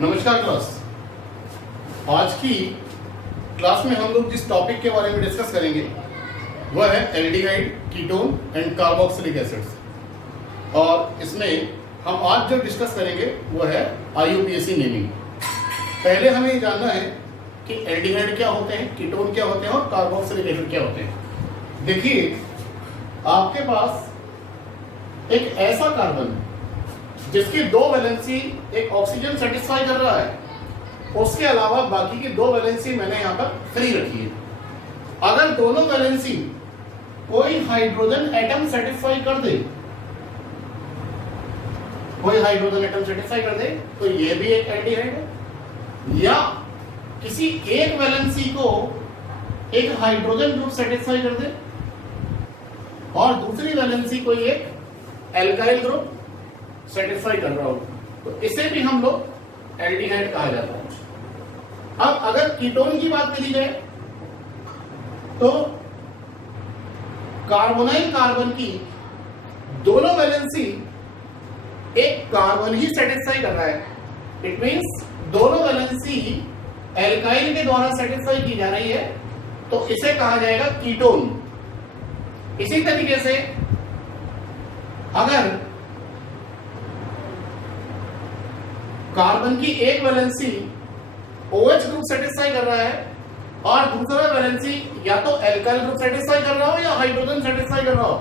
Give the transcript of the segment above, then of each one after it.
नमस्कार क्लास। आज की क्लास में हम लोग जिस टॉपिक के बारे में डिस्कस करेंगे वह है aldehyde, ketone and carboxylic acids. और इसमें हम आज जो डिस्कस करेंगे वह है IUPAC नेमिंग। पहले हमें ये जानना है कि एल्डिहाइड क्या होते हैं, कीटोन क्या होते हैं और कार्बोक्सिलिक एसिड क्या होते हैं। देखिए, आपके पास एक ऐसा कार्बन जिसकी दो वैलेंसी एक ऑक्सीजन सेटिस्फाई कर रहा है, उसके अलावा बाकी की दो वैलेंसी मैंने यहां पर फ्री रखी है। अगर दोनों वैलेंसी कोई हाइड्रोजन एटम सेटिस्फाई कर दे, तो ये भी एक एल्डिहाइड है। या किसी एक वैलेंसी को एक हाइड्रोजन ग्रुप सेटिस्फाई कर दे और दूसरी वैलेंसी कोई एक एल्काइल ग्रुप सेटिस्फाई कर रहा हो, तो इसे भी हम लोग एल्डिहाइड कहा जाता है। अब अगर कीटोन की बात करी जाए तो कार्बोनाइल कार्बन की दोनों वैलेंसी एक कार्बन ही सेटिस्फाई कर रहा है। इट मींस दोनों वैलेंसी एल्काइल के द्वारा सेटिस्फाई की जा रही है, तो इसे कहा जाएगा कीटोन। इसी तरीके से अगर कार्बन की एक वैलेंसी OH ग्रुप सेटिस्फाई कर रहा है और दूसरा वैलेंसी या तो एल्काइल ग्रुप सेटिस्फाई कर रहा हो या हाइड्रोजन सेटिस्फाई कर रहा हो,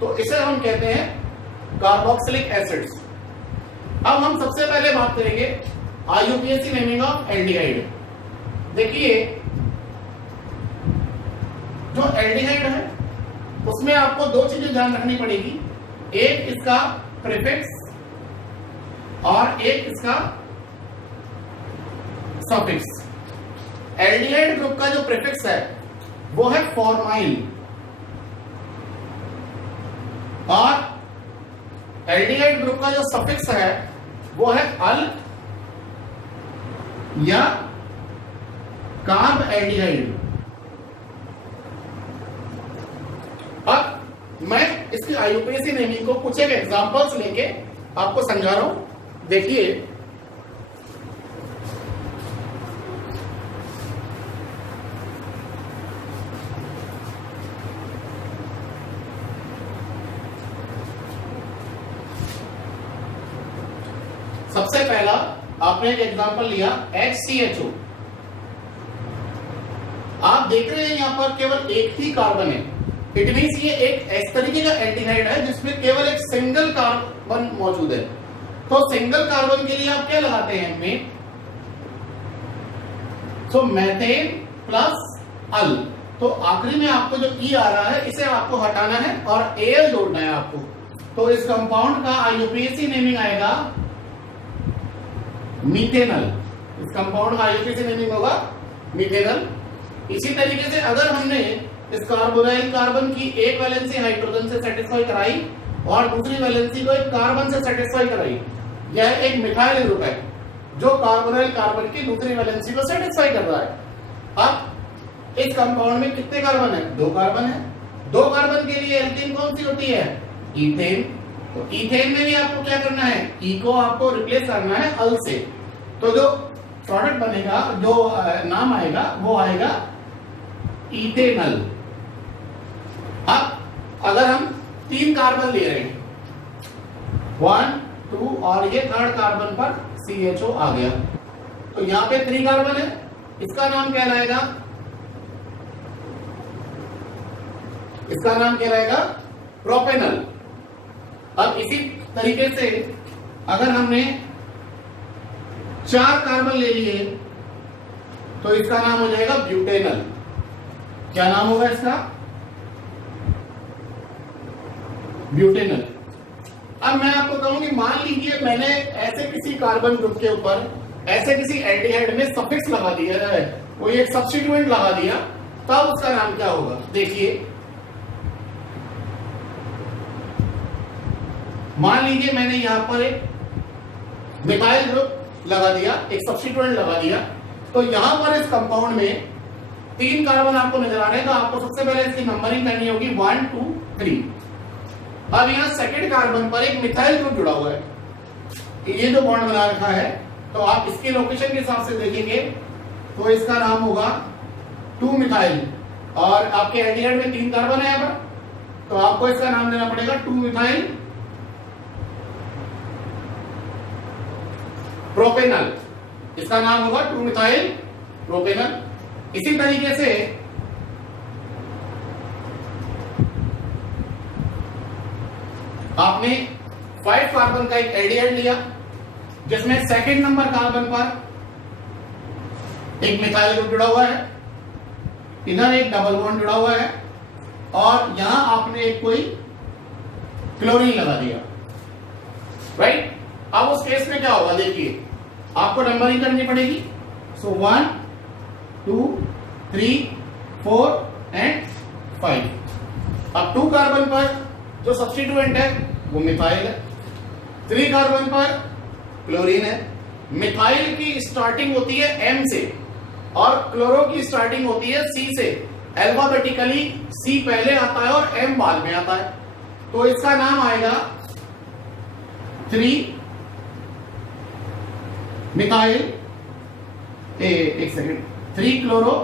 तो इसे हम कहते हैं कार्बोक्सिलिक एसिड्स। अब हम सबसे पहले बात करेंगे IUPAC नेमिंग ऑफ एल्डिहाइड। देखिए, जो एल्डिहाइड है उसमें आपको दो चीजें ध्यान रखनी पड़ेगी, एक इसका प्रीफिक्स और एक इसका सफिक्स। एल्डिहाइड ग्रुप का जो प्रीफिक्स है वो है फॉर्माइल और एल्डिहाइड ग्रुप का जो सफिक्स है वो है अल या कार्ब एल्डिहाइड। अब मैं इसकी IUPAC नेमिंग को कुछ एक एग्जांपल्स लेके आपको समझा रहा हूं। देखिए, सबसे पहला आपने एक एग्जांपल लिया HCHO। आप देख रहे हैं यहां पर केवल एक ही कार्बन है। इट मींस ये एक इस तरीके का एल्डिहाइड है जिसमें केवल एक सिंगल कार्बन मौजूद है। तो सिंगल कार्बन के लिए आप क्या लगाते हैं में? सो मेथेन प्लस अल। तो आखिरी में आपको जो ई आ रहा है इसे आपको हटाना है और Al जोड़ना है आपको। तो इस कंपाउंड का IUPAC नेमिंग आएगा मीथेनल। इस कंपाउंड का IUPAC नेमिंग होगा मीथेनल। इसी तरीके से अगर हमने इस कार्बोनाइल कार्बन की एक वैलेंसी हाइड्रोजन से सेटिस्फाई कराई और दूसरी वैलेंसी को एक कार्बन से सेटिस्फाई कराई, यह एक मिथाइल ग्रुप है जो कार्बोनाइल कार्बन की दूसरी वैलेंसी को सेटिस्फाई कर रहा है। अब इस कंपाउंड में कितने कार्बन है? दो कार्बन है। दो कार्बन के लिए एल्कीन कौन सी होती है? ईथेन। तो ईथेन में भी आपको क्या करना है? ई को आपको रिप्लेस करना है अल से। तो जो प्रोडक्ट बनेगा, जो नाम आएगा वो आएगा इथेनल। अब अगर हम तीन कार्बन ले रहे हैं, 1 2 और ये थर्ड कार्बन पर CHO आ गया, तो यहां पे 3 कार्बन है, इसका नाम क्या रहेगा? इसका नाम क्या रहेगा? प्रोपेनल। अब इसी तरीके से अगर हमने 4 कार्बन ले लिए तो इसका नाम हो जाएगा ब्यूटेनल। क्या नाम होगा इसका? ब्यूटेनल। अब मैं आपको कहूं कि मान लीजिए मैंने ऐसे किसी कार्बन ग्रुप के ऊपर ऐसे किसी एल्डिहाइड में सफिक्स लगा दिया है, कोई एक सब्स्टिट्यूएंट लगा दिया, तब उसका नाम क्या होगा? देखिए, मान लीजिए मैंने यहां पर एक मिथाइल ग्रुप लगा दिया, एक सब्स्टिट्यूएंट लगा दिया, तो यहां पर इस कंपाउंड में 3 कार्बन आपको नजर आ रहे हैं। तो आपको सबसे पहले इसकी नंबरिंग करनी होगी 1 2 3। अब यहां सेकंड कार्बन पर एक मिथाइल ग्रुप जुड़ा हुआ है। ये जो बॉन्ड बना रखा है तो आप इसकी लोकेशन के हिसाब से देखेंगे तो इसका नाम होगा 2 मिथाइल, और आपके एल्डिहाइड में 3 कार्बन है यहाँ पर, तो आपको इसका नाम देना पड़ेगा 2 मिथाइल प्रोपेनल। इसका नाम होगा 2 मिथाइल प्रोपेनल। इसी तरीके से आपने 5 कार्बन का एक एल्डिहाइड लिया जिसमें सेकंड नंबर कार्बन पर एक मिथाइल ग्रुप जुड़ा हुआ है, इधर एक डबल बॉन्ड जुड़ा हुआ है, और यहां आपने एक कोई क्लोरीन लगा दिया, राइट। अब उस केस में क्या होगा, देखिए आपको नंबरिंग करनी पड़ेगी। सो 1 2 3 4 एंड 5। अब 2 कार्बन पर जो सब्स्टिट्यूएंट है वो मिथाइल है, 3 कार्बन पर क्लोरीन है। मिथाइल की स्टार्टिंग होती है M से और क्लोरो की स्टार्टिंग होती है C से। अल्फाबेटिकली C पहले आता है और M बाद में आता है, तो इसका नाम आएगा 3 मिथाइल, एक सेकेंड, 3 क्लोरो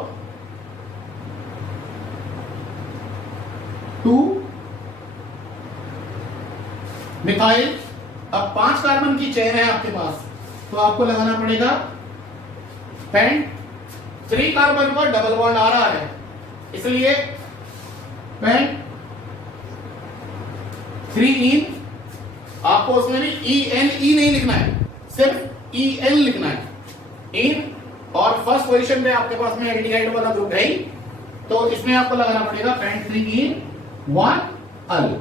2 मिथाइल। अब 5 कार्बन की चेन है आपके पास, तो आपको लगाना पड़ेगा पेंट। 3 कार्बन पर डबल बॉन्ड आ रहा है, इसलिए पेंट 3 इन। आपको उसमें भी E नहीं लिखना है, सिर्फ EN लिखना है, इन। और फर्स्ट पोजीशन में आपके पास में एल्डिहाइड वाला ग्रुप है, तो इसमें आपको लगाना पड़ेगा पेंट 3 इन 1 अल।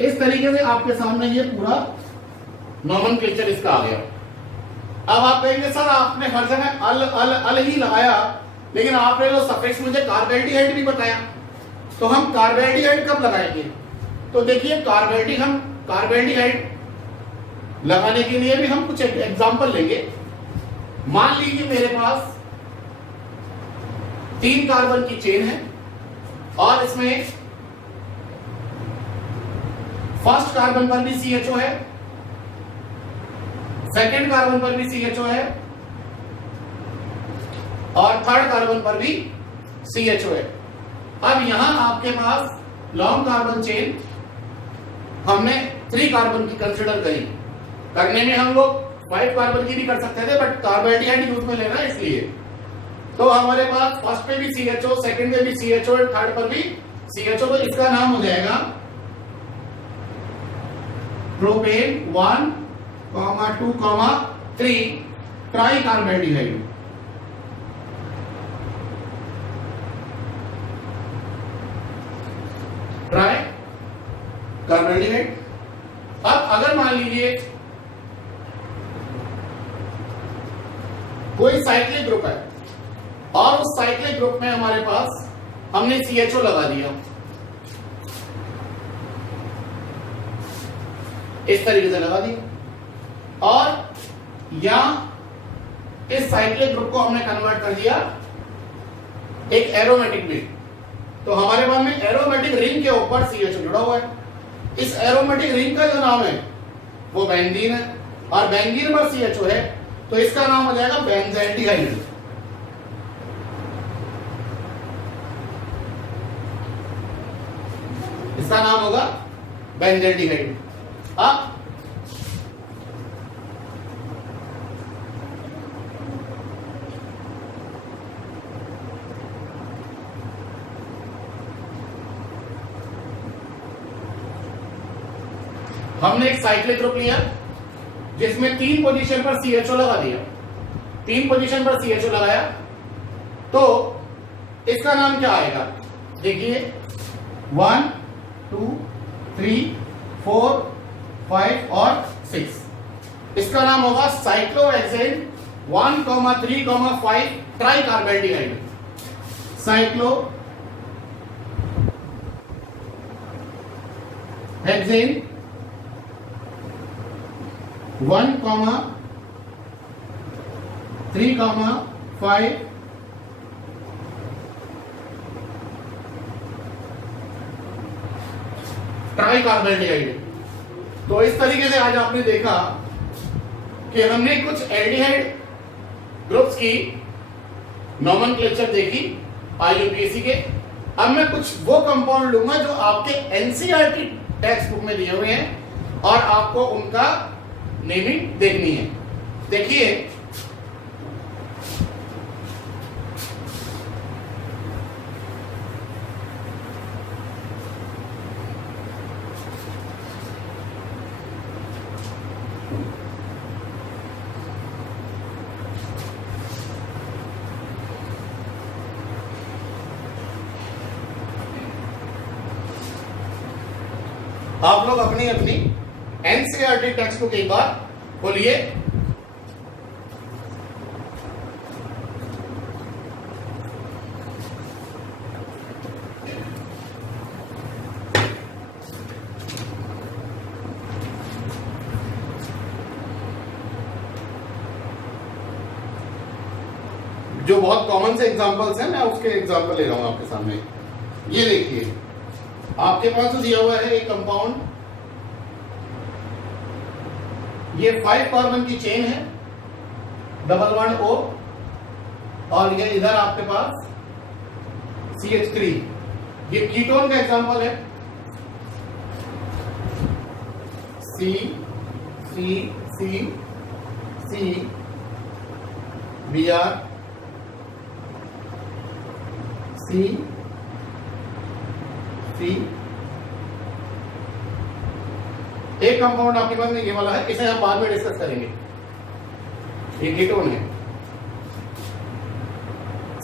इस तरीके से आपके सामने ये पूरा नोमेनक्लेचर इसका आ गया। अब आप कहेंगे सर आपने हर जगह अल अल अल ही लगाया, लेकिन आपने जो सफिक्स मुझे कार्बेल्डिहाइड भी बताया, तो हम कार्बेल्डिहाइड कब लगाएंगे? तो देखिए कार्बेल्डिहाइड लगाने के लिए भी हम कुछ एग्जांपल लेंगे। मान लीजिए मेरे पास 3 कार्बन की चेन है और इसमें फर्स्ट कार्बन पर भी CHO है, सेकेंड कार्बन पर भी CHO है, और थर्ड कार्बन पर भी CHO है। अब यहां आपके पास लॉन्ग कार्बन चेन हमने 3 कार्बन की कंसिडर करी। करने में हम लोग 5 कार्बन की भी कर सकते थे, बट कार्बोहाइड्रेट यूज में लेना इसलिए। तो हमारे पास फर्स्ट पे भी CHO, सेकंड पे भी CHO, थर्ड पर भी CHO, तो इसका नाम हो जाएगा propane 1, 2, 3 try carbohydrate. Try carbohydrate. अब अगर मान लीजिए कोई साइक्लिक ग्रुप है और उस साइक्लिक ग्रुप में हमारे पास हमने CHO लगा दिया, इस तरीके से लगा दिया, और या इस साइक्लिक ग्रुप को हमने कन्वर्ट कर दिया एक एरोमेटिक में, तो हमारे पास में एरोमेटिक रिंग के ऊपर CHO जुड़ा हुआ है। इस एरोमेटिक रिंग का जो नाम है वो बेंजीन है, और बेंजीन पर CHO है, तो इसका नाम हो जाएगा बेंज़ाइलडिहाइड। इसका नाम होगा बेंज़ाइलडिहाइड। अब हमने एक साइक्लिक ग्रुप लिया जिसमें 3 पोजीशन पर CHO लगा दिया, 3 पोजीशन पर CHO लगाया, तो इसका नाम क्या आएगा? देखिए 1, 2, 3, 4, 5 और 6। इसका नाम होगा cyclohexane 1, 3, 5 try carbohydrate. Cyclo hexane 1, 3, 5 try carbohydrate. तो इस तरीके से आज आपने देखा कि हमने कुछ एल्डिहाइड ग्रुप्स की नॉमेनक्लेचर देखी IUPAC के। अब मैं कुछ वो कंपाउंड लूंगा जो आपके NCERT टेक्स्ट बुक में दिए हुए हैं और आपको उनका नेमिंग देखनी है। देखिए आप लोग अपनी अपनी NCERT टेक्स्ट बुक एक बार खोलिए। जो बहुत कॉमन से एग्जांपल्स हैं, मैं उसके एग्जांपल ले रहा हूं आपके सामने। ये देखिए आपके पास तो दिया हुआ है एक कंपाउंड, ये 5 कार्बन की चेन है, डबल बॉन्ड O, और ये इधर आपके पास CH3। ये कीटोन का एग्जांपल है, C C C C Br C C। एक कंपाउंड आपके पास में ये वाला है, इसे हम बाद में डिस्कस करेंगे। ये कीटोन है,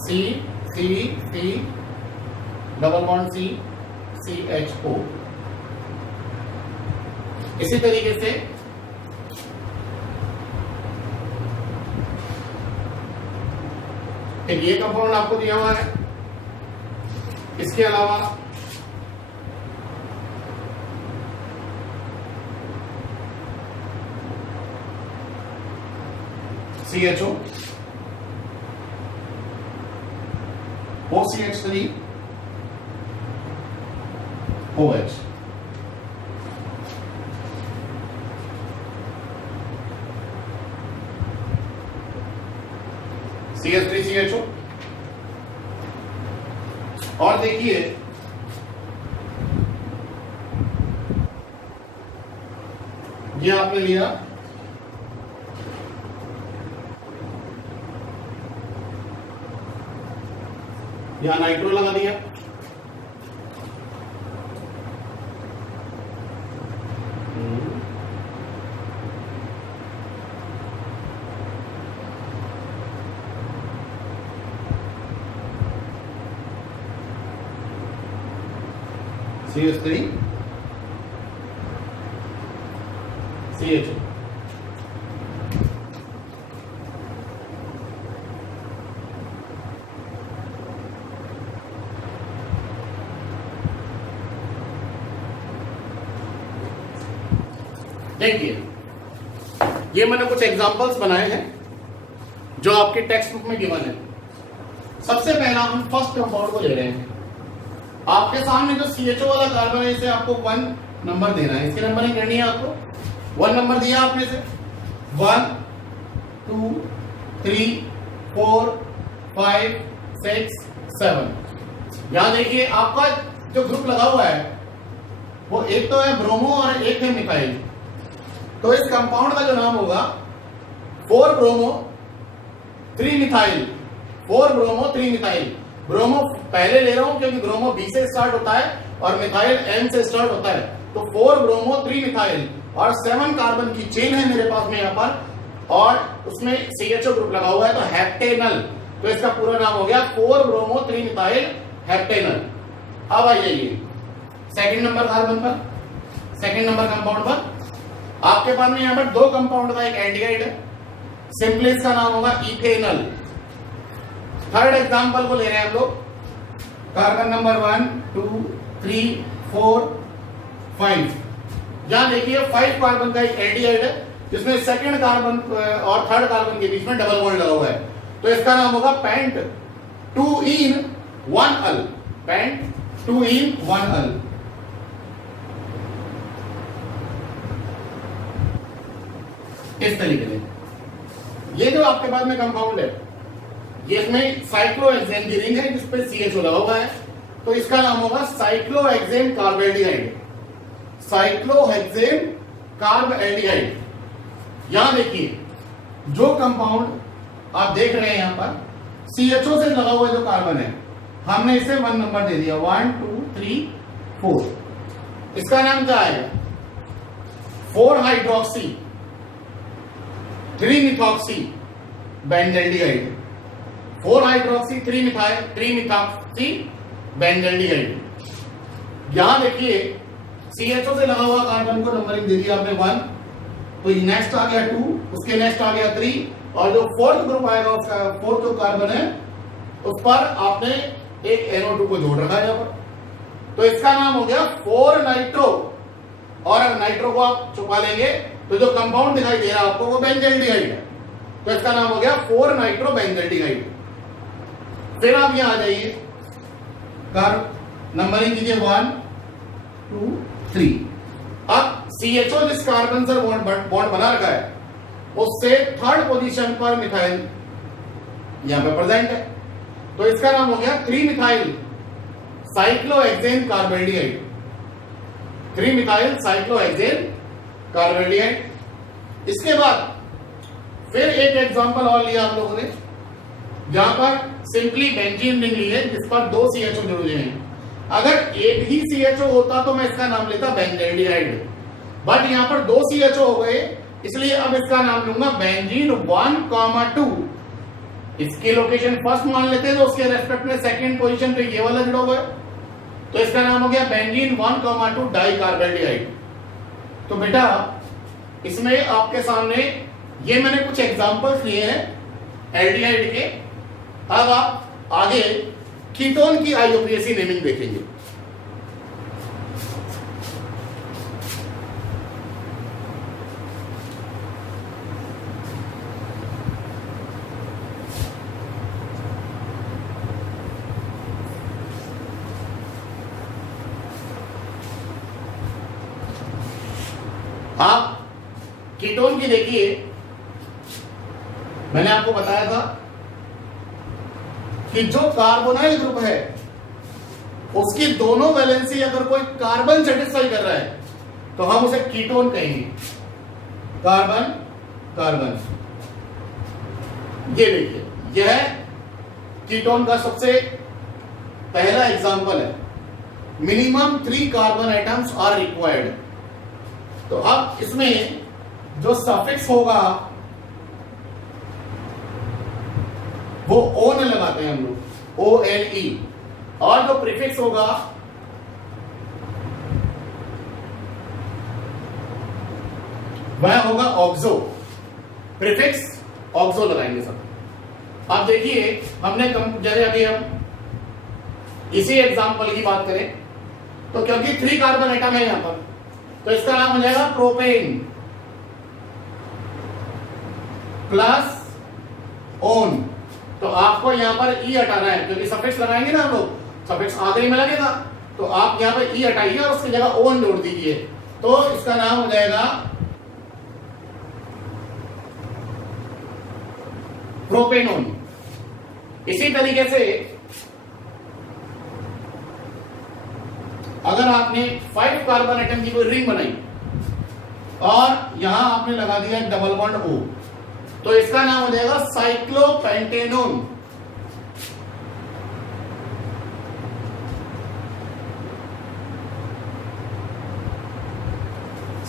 C C C double bond C CHO। इसी तरीके से एक ये कंपाउंड आपको दिया हुआ है। इसके अलावा CHO, OCH3, OH। CH3CHO। और देखिए ये आपने लिया यहां नाइट्रो लगा दिया, CH3 CHO। देखिए ये मैंने कुछ एग्जांपल्स बनाए हैं जो आपके टेक्स्ट बुक में गिवन है। सबसे पहला हम फर्स्ट कंपाउंड को ले रहे हैं। आपके सामने जो CHO वाला कार्बन है इसे आपको 1 नंबर देना है। इसकी नंबरिंग करनी है आपको। 1 नंबर दिया आपने से 1 2 3 4 5 6 7। यहां देखिए आपका जो ग्रुप लगा हुआ है वो एक तो है ब्रोमो और एक है मिथाइल। तो इस कंपाउंड का जो नाम होगा 4 bromo 3 methyl. 4 bromo 3 methyl. Bromo पहले ले रहा हूं क्योंकि ब्रोमो B से स्टार्ट होता है और मिथाइल N से स्टार्ट होता है। तो 4 ब्रोमो 3 मिथाइल और 7 कार्बन की चेन है मेरे पास में यहां पर, और उसमें CHO ग्रुप लगा हुआ है तो हेप्टेनल। तो इसका पूरा नाम हो गया 4 ब्रोमो 3 मिथाइल हेप्टेनल। अब आइए सेकंड नंबर कार्बन पर, सेकंड नंबर कंपाउंड पर आपके पास में यहां पर 2 कंपाउंड का एक एल्डिहाइड है। सिंपली इसका नाम होगा इथेनल। थर्ड एग्जांपल को ले रहे हैं हम लोग। Carbon number 1 2 3 4 5। यहां देखिए 5 कार्बन का एक एल्डिहाइड है जिसमें सेकंड कार्बन और थर्ड कार्बन के बीच में डबल बॉन्ड लगा हुआ है। तो इसका नाम होगा पेंट 2 इन 1 अल। पेंट 2 इन 1 अल। इस तरीके से ये जो आपके पास में कंपाउंड है, ये इसमें साइक्लोहेक्सेन की रिंग है जिसपे CHO लगा हुआ है, तो इसका नाम होगा साइक्लोहेक्सेन कार्बेल्डिहाइड। Cyclohexane carbaldehyde. यहां देखिए जो कंपाउंड आप देख रहे हैं यहां पर CHO से लगा हुआ जो कार्बन है, हमने इसे 1 नंबर दे दिया, 1 2 3 4। इसका नाम क्या आएगा? 4 hydroxy 3 methoxy benzaldehyde. 4 hydroxy 3 methoxy benzaldehyde. यहां देखिए CHO से लगा हुआ कार्बन को नंबरिंग दे दिया आपने 1, तो नेक्स्ट आ गया 2, उसके नेक्स्ट आ गया 3, और जो फोर्थ ग्रुप आएगा उसका फोर्थ जो कार्बन है उस पर आपने एक NO2 को जोड़ रखा है यहां पर, तो इसका नाम हो गया 4 नाइट्रो। और नाइट्रो को आप छुपा लेंगे तो जो कंपाउंड दिखाई दे रहा है आपको वो बेंजल्डिहाइड है, तो इसका नाम हो गया 4 नाइट्रो बेंजल्डिहाइड। फिर आप यहां आ जाइए, नंबरिंग कीजिए 1 2 3। अब CHO जिस कार्बन से बॉन्ड बना रखा है उससे थर्ड पोजीशन पर मिथाइल यहां पे प्रेजेंट है, तो इसका नाम हो गया 3 methyl cyclohexane carbaldehyde. 3 methyl cyclohexane carbaldehyde. इसके बाद फिर एक एग्जांपल और लिया आप लोगों ने, जहां पर सिंपली बेंजीन रिंग ली है जिस पर 2 CHO जुड़े हुए हैं। अगर एक ही CHO होता तो मैं इसका नाम लेता बेंजल्डिहाइड, बट यहां पर 2 CHO हो गए, इसलिए अब इसका नाम लूंगा बेंजीन 1,2। इसकी लोकेशन फर्स्ट मान लेते हैं तो उसके रेस्पेक्ट में सेकंड पोजीशन पे ये वाला जुड़ा हुआ है, तो इसका नाम हो गया बेंजीन 1,2 डाइकार्बेल्डिहाइड। तो बेटा इसमें आपके सामने ये मैंने कुछ एग्जांपल्स लिए हैं एल्डिहाइड के। अब आप आगे कीटोन की IUPAC नेमिंग देखेंगे। आप कीटोन की देखिए, मैंने आपको बताया था कि जो कार्बोनाइल ग्रुप है उसकी दोनों वैलेंसी अगर कोई कार्बन सेटिस्फाई कर रहा है तो हम उसे कीटोन कहेंगे। कार्बन कार्बन, ये देखिए यह कीटोन का सबसे पहला एग्जांपल है। Minimum 3 carbon items are required. तो अब इसमें जो सफिक्स होगा वो ओन लगाते हैं हम लोग, ONE, और जो प्रीफिक्स होगा वह होगा ऑक्सो। प्रीफिक्स ऑक्सो लगाएंगे सब। अब देखिए हमने जैसे अभी हम इसी एग्जांपल की बात करें तो क्योंकि 3 कार्बन आइटम है यहां पर, तो इसका नाम हो जाएगा प्रोपेन प्लस ओन। तो आपको यहां पर ई हटाना है क्योंकि सफिक्स लगाएंगे ना हम लोग, सफिक्स आखिरी में लगेगा, तो आप यहां पर ई हटाइए और उसकी जगह ओन जोड़ दीजिए, तो इसका नाम हो जाएगा प्रोपेनोन। इसी तरीके से अगर आपने 5 कार्बन आइटम की कोई रिंग बनाई और यहां आपने लगा दिया डबल बॉन्ड O, तो इसका नाम हो जाएगा साइक्लोपेंटेनोन।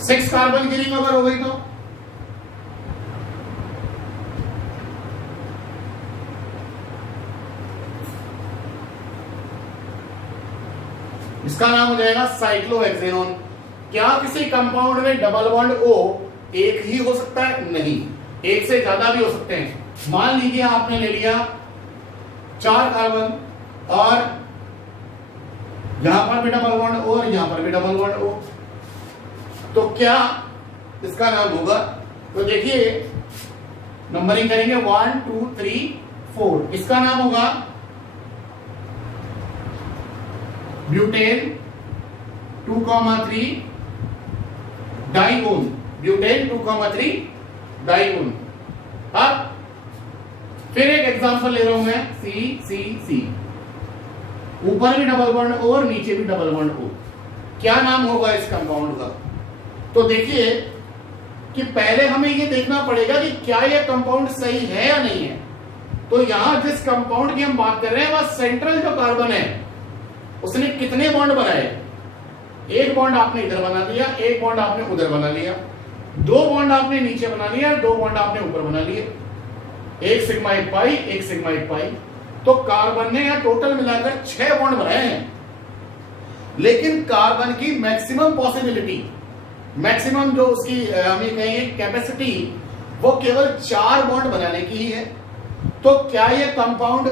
सिक्स कार्बन की रिंग अगर हो गई तो इसका नाम हो जाएगा साइक्लोहेक्सेनोन। क्या किसी कंपाउंड में डबल बॉन्ड O एक ही हो सकता है? नहीं, एक से ज्यादा भी हो सकते हैं। मान लीजिए आपने ले लिया 4 कार्बन और यहां पर भी डबल बॉन्ड O और यहां पर भी डबल बॉन्ड O, तो क्या इसका नाम होगा? तो देखिए नंबरिंग करेंगे 1 2 3 4। इसका नाम होगा ब्यूटेन 2,3 डाइओन। ब्यूटेन 2,3 डाइओन। अब फिर एक एग्जांपल ले रहा हूं मैं, CCC, ऊपर भी डबल बॉन्ड O और नीचे भी डबल बॉन्ड O। क्या नाम होगा इस कंपाउंड का? तो देखिए कि पहले हमें ये देखना पड़ेगा कि क्या ये कंपाउंड सही है या नहीं है। तो यहां जिस कंपाउंड की हम बात कर रहे हैं वह सेंट्रल जो कार्बन है उसने कितने बॉन्ड बनाए? एक बॉन्ड आपने इधर बना लिया, एक बॉन्ड आपने उधर बना लिया, दो बॉन्ड आपने नीचे बना लिया, दो बॉन्ड आपने ऊपर बना लिए, एक सिग्मा एक पाई, एक सिग्मा एक पाई। तो कार्बन ने यहां टोटल मिलाकर 6 बॉन्ड बनाए हैं। लेकिन कार्बन की मैक्सिमम पॉसिबिलिटी, मैक्सिमम जो उसकी हम ये कहेंगे कैपेसिटी, वो केवल 4 बॉन्ड बनाने की ही है। तो क्या ये कंपाउंड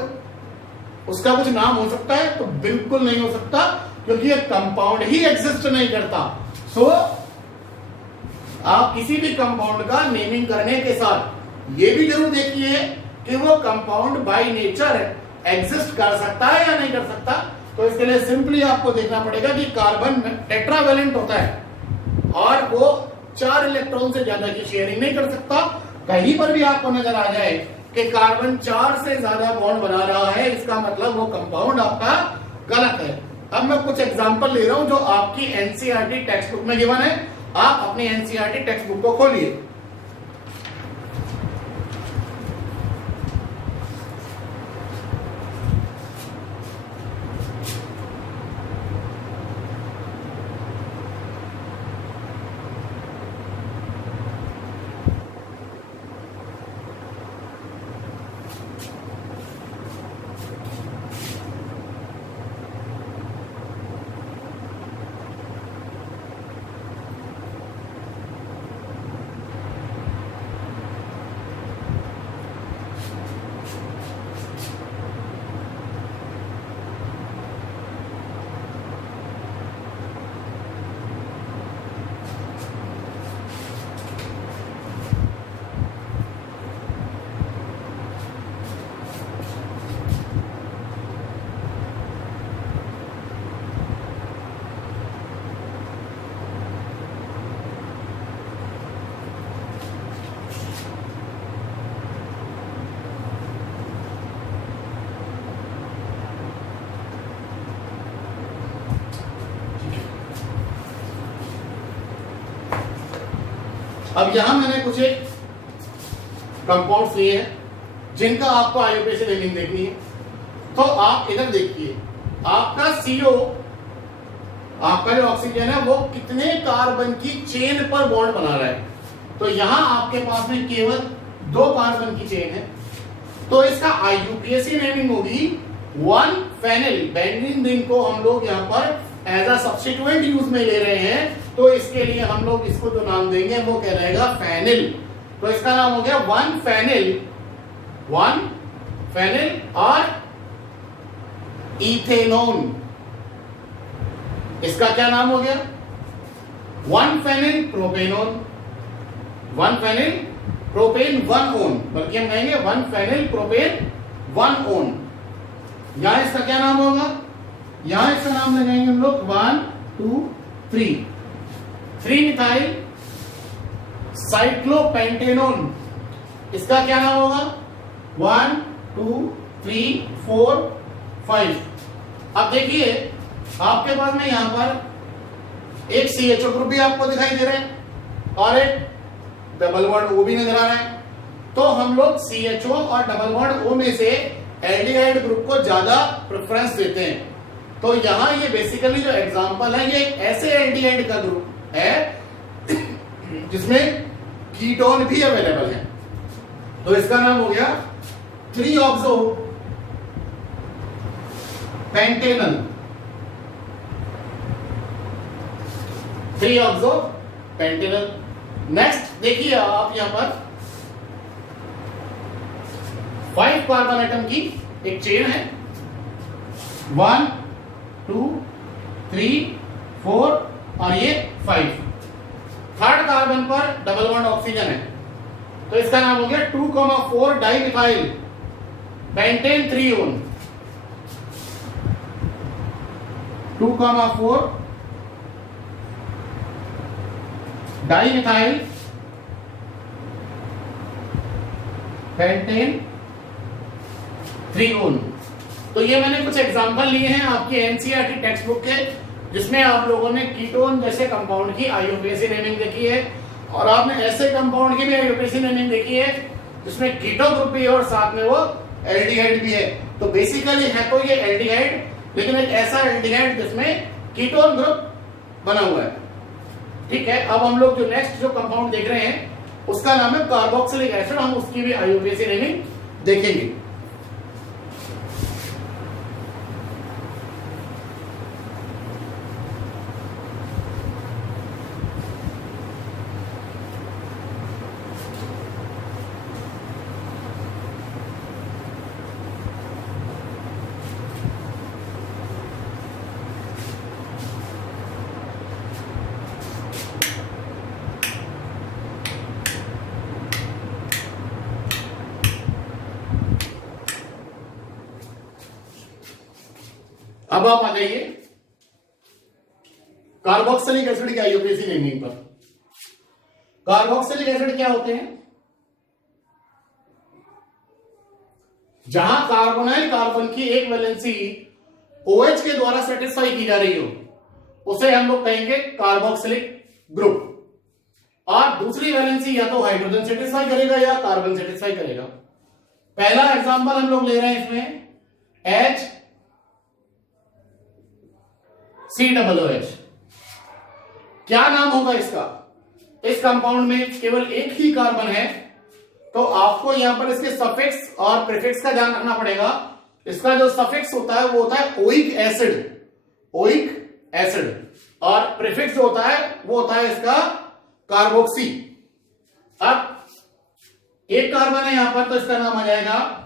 उसका कुछ नाम हो सकता है? तो बिल्कुल नहीं हो सकता, क्योंकि ये कंपाउंड ही एग्जिस्ट नहीं करता। सो आप किसी भी कंपाउंड का नेमिंग करने के साथ ये भी जरूर देखिए कि वो कंपाउंड बाय नेचर एग्जिस्ट कर सकता है या नहीं कर सकता। तो इसके लिए सिंपली आपको देखना पड़ेगा कि कार्बन टेट्रावेलेंट होता है और वो 4 इलेक्ट्रॉन से ज्यादा की शेयरिंग नहीं कर सकता। कहीं पर भी आपको नजर आ जाए कि कार्बन 4 से ज्यादा बॉन्ड बना रहा है, इसका मतलब वो कंपाउंड आपका गलत है। अब मैं कुछ एग्जांपल ले रहा हूं जो आपकी एनसीईआरटी टेक्स्ट बुक में गिवन है। आप अपनी एनसीईआरटी टेक्स्ट बुक को खोलिए। अब यहां मैंने कुछ एक कंपाउंड्स लिए हैं जिनका आपको आईयूपीएसी नेमिंग देखनी है। तो आप इधर देखिए, आपका CO, आपका जो ऑक्सीजन है वो कितने कार्बन की चेन पर बॉन्ड बना रहा है। तो यहां आपके पास में केवल 2 कार्बन की चेन है। तो इसका आईयूपीएसी नेमिंग होगी 1 फेनिल बेंजीन रिंग को हम लोग यहाँ पर एज अ सब्स्टिट्यूएंट यूज में ले रहे हैं। तो इसके लिए हम लोग इसको जो नाम देंगे वो क्या रहेगा? फेनिल। तो इसका नाम हो गया 1 फेनिल और इथेनॉन। इसका क्या नाम हो गया? 1 phenyl propanone, 1 phenyl propane 1 one, बल्कि हम कहेंगे 1 फेनिल प्रोपेन 1 ओन। यहां इसका क्या नाम होगा? यहां इसका नाम लगाएंगे हम लोग 1 2 3 मिथाइल साइक्लोपेंटेनोन। इसका क्या नाम होगा? 1 2 3 4 5। अब देखिए आपके पास में यहां पर एक CHO ग्रुप भी आपको दिखाई दे रहा है और एक डबल बॉन्ड O भी नजर आ रहा है। तो हम लोग CHO और डबल बॉन्ड O में से एल्डिहाइड ग्रुप को ज्यादा प्रेफरेंस देते हैं। तो यहां ये बेसिकली जो एग्जांपल है ये एक ऐसे एल्डिहाइड का ग्रुप है जिसमें कीटोन भी अवेलेबल है। तो इसका नाम हो गया 3-ऑक्सो पेंटेनल, 3-ऑक्सो पेंटेनल। नेक्स्ट देखिए आप यहां पर 5 कार्बन एटम की एक चेन है, 1 2 3 4 और ये 5। 3rd कार्बन पर डबल बॉन्ड ऑक्सीजन है। तो इसका नाम हो गया 2,4 dimethyl pentane 3 own, 2,4 dimethyl pentane 3 own. तो ये मैंने कुछ एग्जांपल लिए हैं आपके एनसीईआरटी टेक्स्ट बुक के, जिसमें आप लोगों ने कीटोन जैसे कंपाउंड की आईयूपीएसी नेमिंग देखी है, और आपने ऐसे कंपाउंड की भी आईयूपीएसी नेमिंग देखी है जिसमें कीटो ग्रुप भी है और साथ में वो एल्डिहाइड भी है। तो बेसिकली है तो ये एल्डिहाइड, लेकिन एक ऐसा एल्डिहाइड जिसमें कीटोन ग्रुप बना हुआ है। ठीक है, अब हम लोग जो नेक्स्ट जो कंपाउंड देख रहे हैं उसका नाम है कार्बोक्सिलिक एसिड। हम उसकी भी आईयूपीएसी नेमिंग देखेंगे। अब आप आ जाइए कार्बोक्सिलिक एसिड की आईयूपीएसी नेमिंग पर। कार्बोक्सिलिक एसिड क्या होते हैं? जहां कार्बोनाइल कार्बन की एक वैलेंसी OH के द्वारा सेटिस्फाई की जा रही हो उसे हम लोग कहेंगे कार्बोक्सिलिक ग्रुप, और दूसरी वैलेंसी या तो हाइड्रोजन सेटिस्फाई करेगा या कार्बन सेटिस्फाई करेगा। पहला एग्जांपल हम लोग ले रहे हैं इसमें HCOOH। क्या नाम होगा इसका? इस कंपाउंड में केवल एक ही कार्बन है, तो आपको यहां पर इसके सफिक्स और प्रीफिक्स का ध्यान रखना पड़ेगा। इसका जो सफिक्स होता है वो होता है ओइक एसिड, और प्रीफिक्स जो होता है वो होता है इसका कार्बोक्सी। अब एक कार्बन है यहां पर, तो इसका नाम आ जाएगा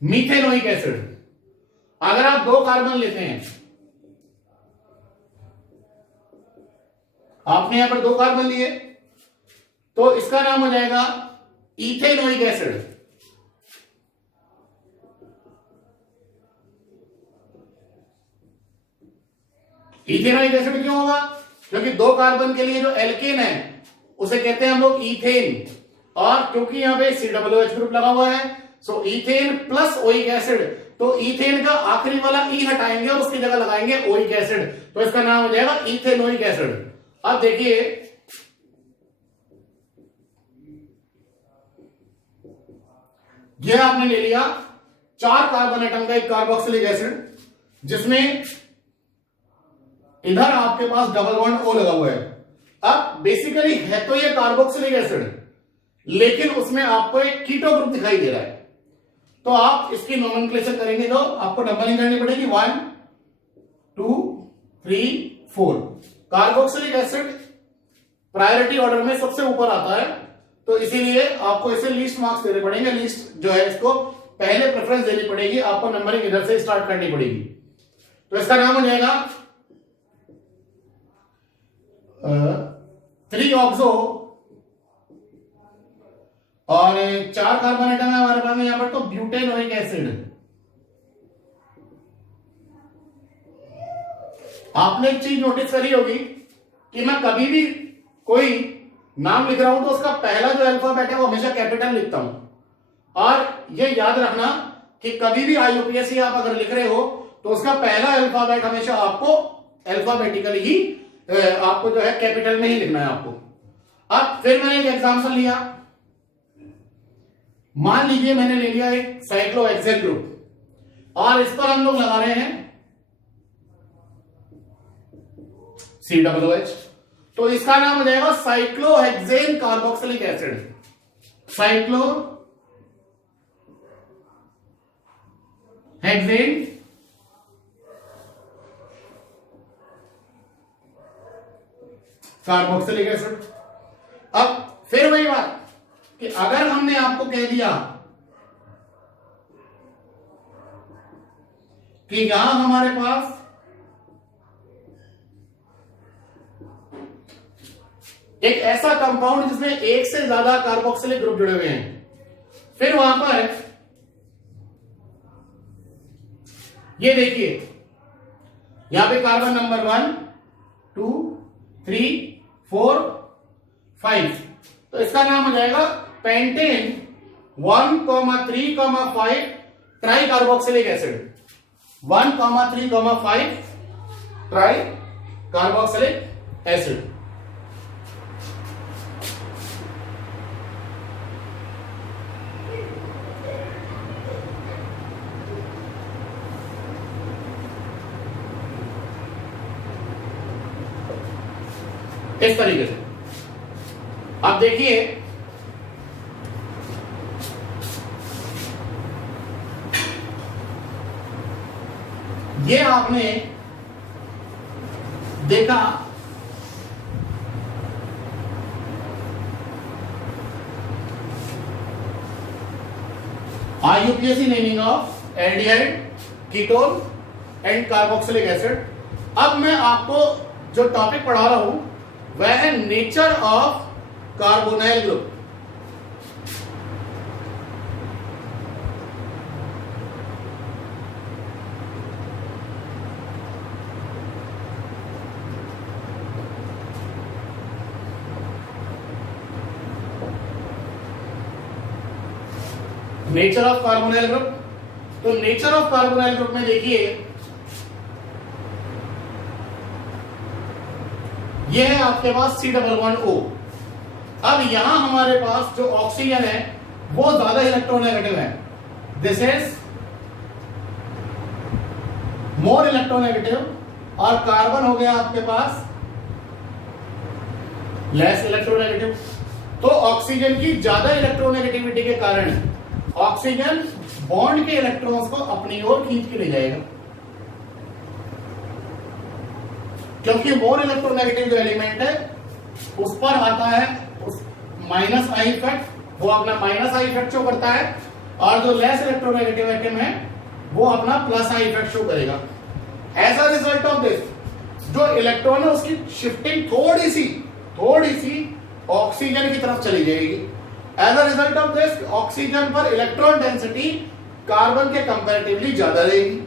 मीथेनोइक एसिड। अगर आप 2 कार्बन लेते हैं, आपने यहां पर 2 कार्बन लिए, तो इसका नाम हो जाएगा इथेनोइक एसिड। इथेनोइक एसिड क्यों होगा? क्योंकि 2 कार्बन के लिए जो एल्केन है उसे कहते हैं हम लोग इथेन, और क्योंकि यहां पे COOH ग्रुप लगा हुआ है, सो इथेन प्लस ओइक एसिड, तो इथेन का आखिरी वाला ई हटाएंगे और उसकी जगह लगाएंगे ओइक एसिड, तो इसका नाम हो जाएगा इथेनोइक एसिड। अब देखिए यह आपने ले लिया 4 कार्बन एटम का एक कार्बोक्सिलिक एसिड, जिसमें इधर आपके पास डबल बॉन्ड O लगा हुआ है। अब बेसिकली है तो ये कार्बोक्सिलिक एसिड, लेकिन उसमें आपको एक कीटो ग्रुप दिखाई दे रहा है, तो आप इसकी नोमेनक्लेचर करेंगे तो आपको नंबरिंग करनी पड़ेगी 1 2 3 4। कार्बोक्सिलिक एसिड प्रायोरिटी ऑर्डर में सबसे ऊपर आता है, तो इसीलिए आपको इसे लीस्ट मार्क्स देने पड़ेंगे। लीस्ट जो है इसको पहले प्रेफरेंस देनी पड़ेगी, आपको नंबरिंग इधर से स्टार्ट करनी पड़ेगी। तो इसका नाम हो जाएगा 3-ऑक्सो, और 4 कार्बन एटम है हमारे पास में यहां पर, तो ब्यूटेनोइक एसिड। आपने एक चीज नोटिस करी होगी कि मैं कभी भी कोई नाम लिख रहा हूं तो उसका पहला जो अल्फाबेट है वो हमेशा कैपिटल लिखता हूं, और ये याद रखना कि कभी भी आईयूपीएसी आप अगर लिख रहे हो तो उसका पहला अल्फाबेट हमेशा आपको अल्फाबेटिकली ही आपको जो है कैपिटल में ही लिखना है आपको। अब फिर मैंने एक एग्जांपल लिया, मान लीजिए मैंने ले लिया एक साइक्लोहेक्सेन ग्रुप, और इस पर हम लोग लगा रहे हैं COOH, तो इसका नाम हो जाएगा cyclohexane carboxylic acid. Cyclohexane carboxylic acid. अब फिर वही बात कि अगर हमने आपको कह दिया कि यहां हमारे पास एक ऐसा कंपाउंड जिसमें एक से ज्यादा कार्बोक्सिलिक ग्रुप जुड़े हुए हैं, फिर वहां पर ये देखिए यहां पे कार्बन नंबर 1 2 3 4 5, तो इसका नाम हो जाएगा pentane 1,3,5 try carboxylic acid. 1,3,5 try carboxylic acid. इस तरीके से अब देखिए ये आपने देखा IUPAC naming of aldehyde, ketone and carboxylic acid. अब मैं आपको जो टॉपिक पढ़ा रहा हूं वह है nature of carbonyl group. Nature of carbonyl group. तो नेचर ऑफ कार्बोनाइल ग्रुप में देखिए यह है आपके पास C11O। अब यहां हमारे पास जो ऑक्सीजन है वो ज्यादा इलेक्ट्रोनेगेटिव है। दिस इज मोर इलेक्ट्रोनेगेटिव और कार्बन हो गया आपके पास लेस इलेक्ट्रोनेगेटिव। तो ऑक्सीजन की ज्यादा इलेक्ट्रोनेगेटिविटी के कारण ऑक्सीजन बॉन्ड के इलेक्ट्रॉन्स को अपनी ओर खींच के ले जाएगा, क्योंकि मोर इलेक्ट्रोनेगेटिव जो एलिमेंट है उस पर आता है उस माइनस आई इफेक्ट, वो अपना माइनस आई इफेक्ट शो करता है, और जो लेस इलेक्ट्रोनेगेटिव एटम है वो अपना प्लस आई इफेक्ट शो करेगा। As a result of this जो इलेक्ट्रॉन है उसकी शिफ्टिंग थोड़ी सी ऑक्सीजन की तरफ चली जाएगी। As a result of this oxygen पर इलेक्ट्रॉन डेंसिटी कार्बन के कंपैरेटिवली ज्यादा रहेगी,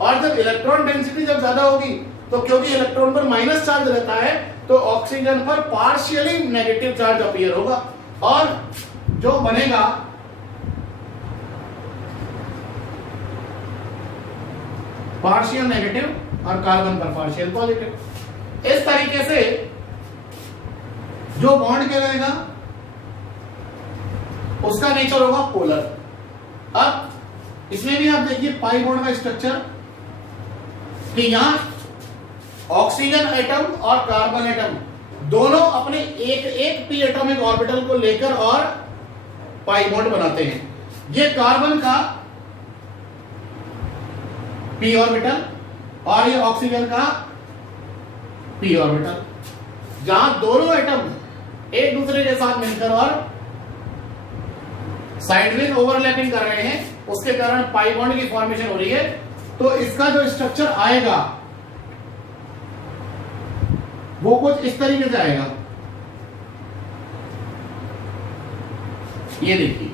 और जब इलेक्ट्रॉन डेंसिटी जब ज्यादा होगी तो क्योंकि इलेक्ट्रॉन पर माइनस चार्ज रहता है तो ऑक्सीजन पर पार्शियली नेगेटिव चार्ज अपीयर होगा, और जो बनेगा पार्शियल नेगेटिव और कार्बन पर पार्शियल पॉजिटिव। इस तरीके से जो बॉन्ड कहलाएगा उसका नेचर होगा पोलर। अब इसमें भी आप देखिए पाई बॉन्ड का स्ट्रक्चर कि यहां ऑक्सीजन एटम और कार्बन एटम दोनों अपने एक पी एटॉमिक ऑर्बिटल को लेकर और पाई बॉन्ड बनाते हैं। ये कार्बन का पी ऑर्बिटल और ये ऑक्सीजन का पी ऑर्बिटल, जहां दोनों एटम एक दूसरे के साथ मिलकर और साइडवेज ओवरलैपिंग कर रहे हैं, उसके कारण पाई बॉन्ड की फॉर्मेशन हो रही है। तो इसका जो स्ट्रक्चर आएगा वो कुछ इस तरीके से आएगा। ये देखिए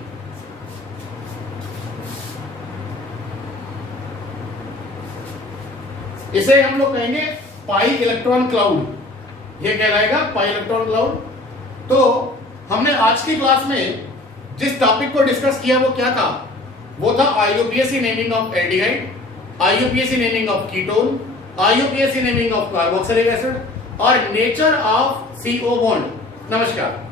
इसे हम लोग कहेंगे पाई इलेक्ट्रॉन क्लाउड। ये कहलाएगा पाई इलेक्ट्रॉन क्लाउड। तो हमने आज की क्लास में जिस टॉपिक को डिस्कस किया वो क्या था? वो था IUPAC naming of aldehyde, IUPAC naming of ketone, IUPAC naming of carboxylic acid और नेचर ऑफ CO बॉन्ड। नमस्कार।